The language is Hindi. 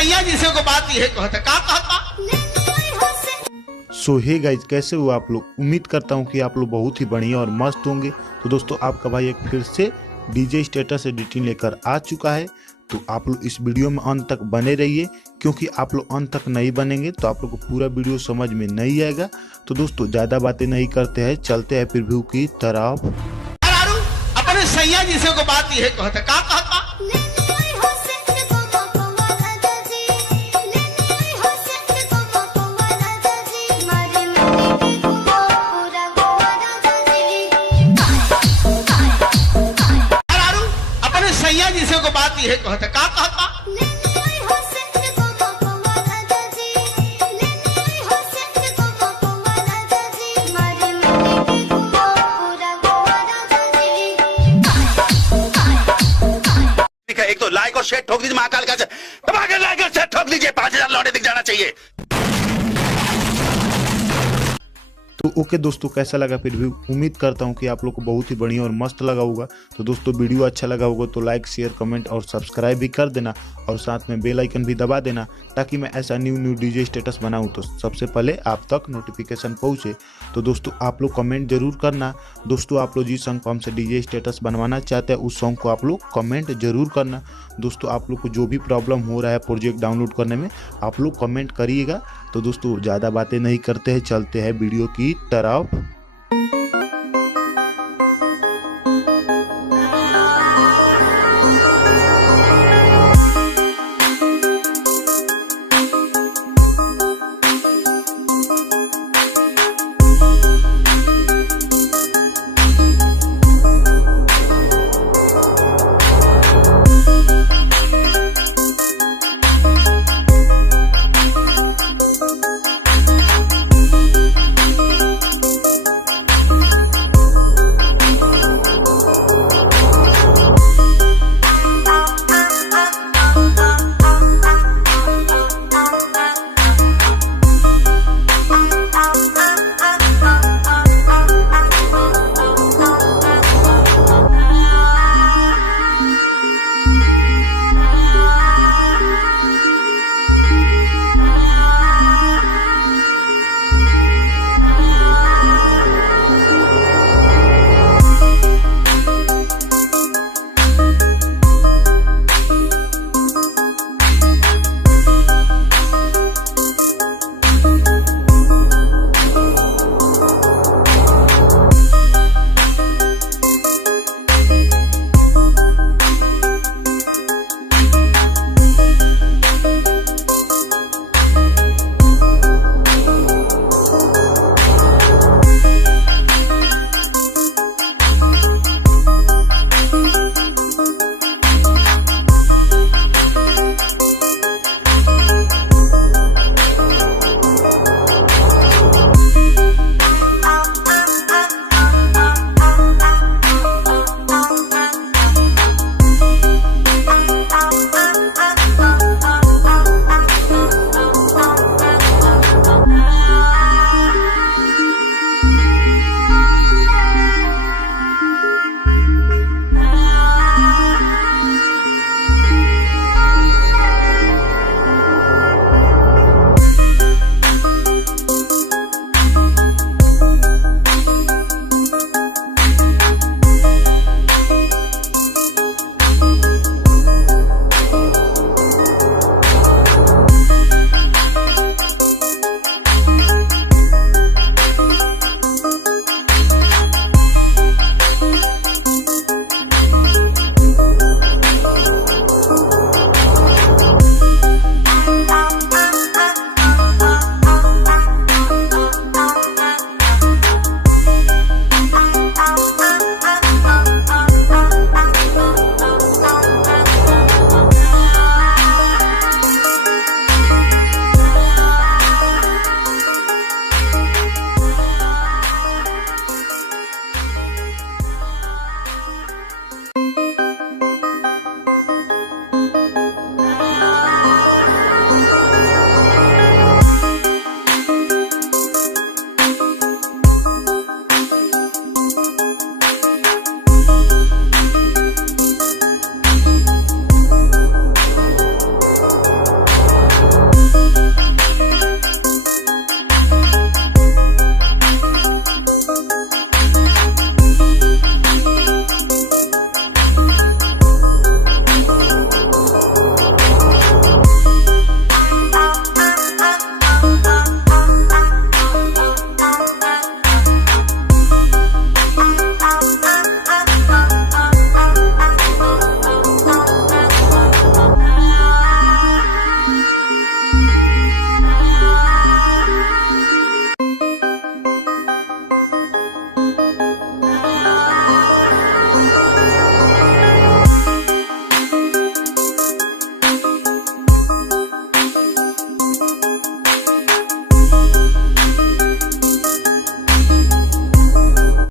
सैया जी से को बात ये कहता का कहता। सो हे गाइज, कैसे हो आप लोग। उम्मीद करता हूँ कि आप लोग बहुत ही बढ़िया और मस्त होंगे। तो दोस्तों, आपका भाई एक फिर से डीजे स्टेटस एडिटिंग लेकर आ चुका है। तो आप लोग इस वीडियो में अंत तक बने रहिए, क्योंकि आप लोग अंत तक नहीं बनेंगे तो आप लोग को पूरा वीडियो समझ में नहीं आएगा। तो दोस्तों, ज़्यादा बातें नहीं करते हैं, चलते हैं प्रीव्यू की तरफ। अपने सैया जी से को बात ये कहता का कहता। सैया जी से को बात ये कहता का कहता। एक तो लाइक और शेयर ठोक दीजिए, महाकाल का दबा के लाइक और शेयर ठोक दीजिए, 5000 लौटे दिख जाना चाहिए। तो ओके दोस्तों, कैसा लगा फिर भी। उम्मीद करता हूँ कि आप लोग को बहुत ही बढ़िया और मस्त लगा होगा। तो दोस्तों, वीडियो अच्छा लगा होगा तो लाइक शेयर कमेंट और सब्सक्राइब भी कर देना, और साथ में बेल आइकन भी दबा देना, ताकि मैं ऐसा न्यू डीजे स्टेटस बनाऊँ तो सबसे पहले आप तक नोटिफिकेशन पहुँचे। तो दोस्तों, आप लोग कमेंट जरूर करना। दोस्तों, आप लोग जिस सॉन्ग को हमसे डीजे स्टेटस बनवाना चाहते हैं उस सॉन्ग को आप लोग कमेंट जरूर करना। दोस्तों, आप लोग को जो भी प्रॉब्लम हो रहा है प्रोजेक्ट डाउनलोड करने में, आप लोग कमेंट करिएगा। तो दोस्तों, ज़्यादा बातें नहीं करते हैं, चलते हैं वीडियो की तरफ।